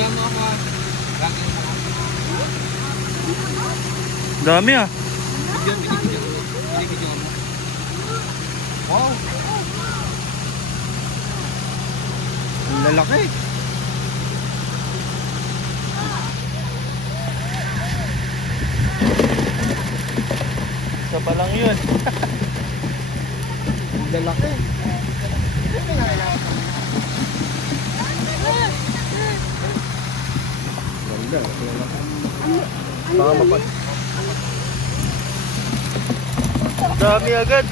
Bigyan mo ako. Dami ah. Binibigyan mo. Wow. Ang lalaki. Isa pa lang yun. Ang lalaki. Ganda. Baka mapas. Dami agad.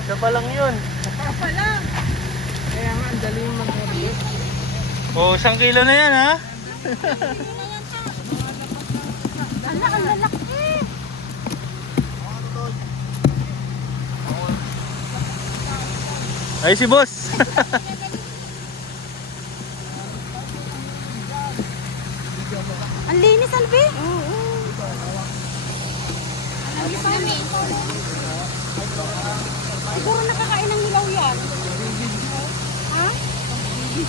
Isa pa lang yun. Pa lang. Kaya nga, ang dali yung mag-order. Oh, 1 kilo na yan ha. Ang lalaki. Ay si boss. Ang linis, Albi. Oo. Siguro nakakain ng hilaw yan. Ha? Hindi,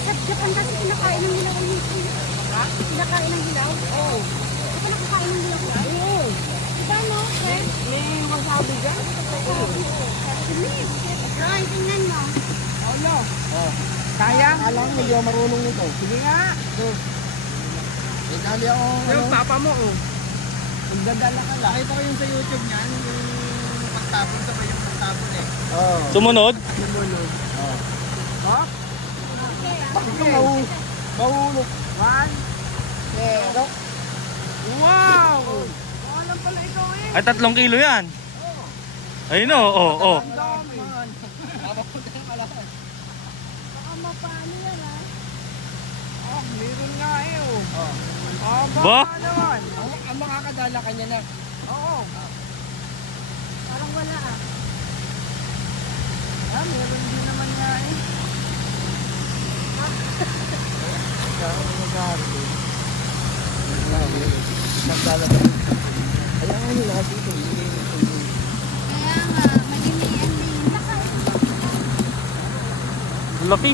sa Japan kasi kinakain ng hilaw. Ha? Kinakain ng hilaw? Oo. Ito nakakain ng hilaw yan? Oo. Diba no? May wasabi dyan? Oo. Roy, tingnan mo. Ano? Kaya? Alam mo, hindi ako marunong nito. Sige nga. Eh, dali ako. Yung papa mo, oh. Ang dadala ka lang. Nakita ko yung sa YouTube niyan, yung pagtapon sabay yung pagtapon eh. Oo. Sumunod. Sumunod. Oo. Ha? Bakit ka mahulog? 1. Pero, Wow! Alam pala ikaw eh. Ay 3 kilo yan. Ayun oh, oh, oh. Ang dami. Baka mapano yan ha? Oh, meron nga eh oh. Oh, Ba? baka naman. ang makakadala kanya na. Oo. Parang wala ah. Ah, meron din naman nga eh. Magdala ka. Kaya nga nila dito. Kaya nga, maginian din. Laki.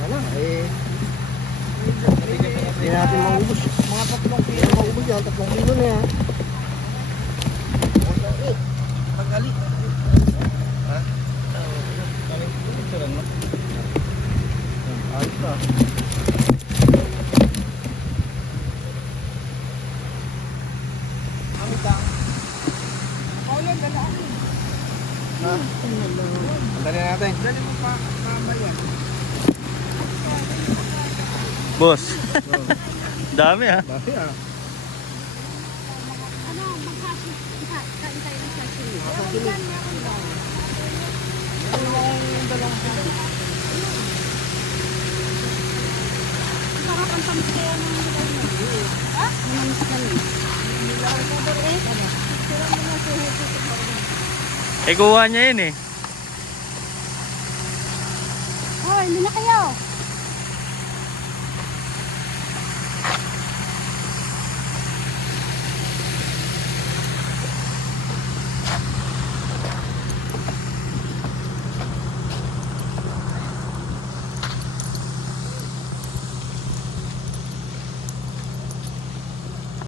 Wala eh. Hindi natin maubos. Mga 3 kilo. Maubos yan. 3 kilo na yan. Pag-ali. Ha? Ito lang no? Ayos na. Amit lang. Paulan, dalaan. Ha? Andali natin. Dali mo pa mamaya. Boss. Dami ha. Dami ah. Ano, magkasin. Kain tayo ng sashimi. Sarap ang tamis kaya ng hilaw mo. Ha? Manamis kami. Hilaw mo ba eh? Sira mo na sa hito. Eh kuha niya yun eh. Hoy, hindi na kayo.